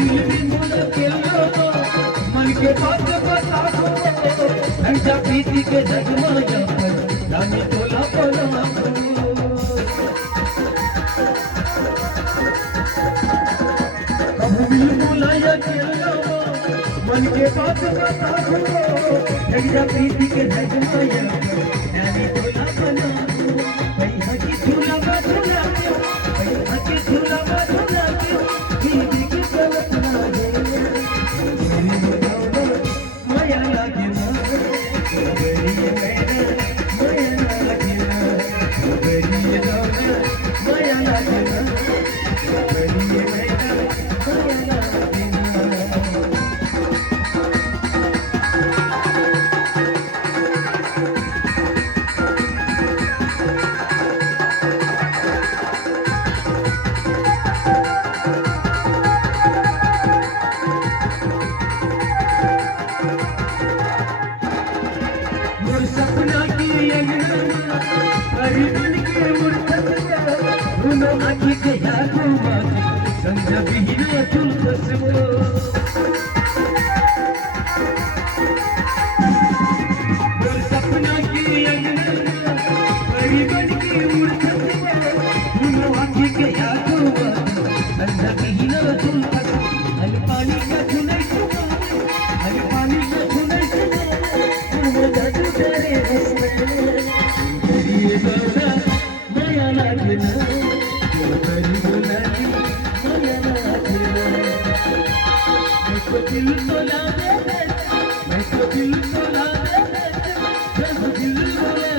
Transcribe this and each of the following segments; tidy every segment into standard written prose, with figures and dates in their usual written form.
दिल भी मुझे केलो मन के बात बता दो घंटा प्रीति के जगमाया पर रानी तोला पलवा कब दिल बुलाया केलो मन के बात बता दो घंटा प्रीति के जगमाया रानी तोला पलवा भैया की झूला झूला भैया की झूला झूला दीदी की गलत ना माया लागे ना गरी मेरा माया लागे ना गरी माया लागे ना गरी मेरा माया लागे ना सपना की अंगना हरी बन के मुर्तत उन आँखी के यादों बाकी समझा भी ना तुल बसवो सपना की अंगना हरी बन के मुर्तत उन आँखी के यादों बाकी समझा भी ना तुल बसवो हल पानी का धुनाई सुना हल पानी का धुनाई सुना माया लागे ना दिल तोला दे मैं तो दिल तोला दे दिल तोला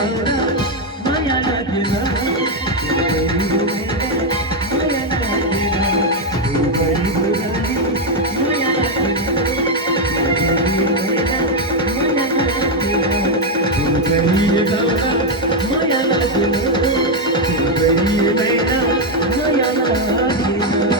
दे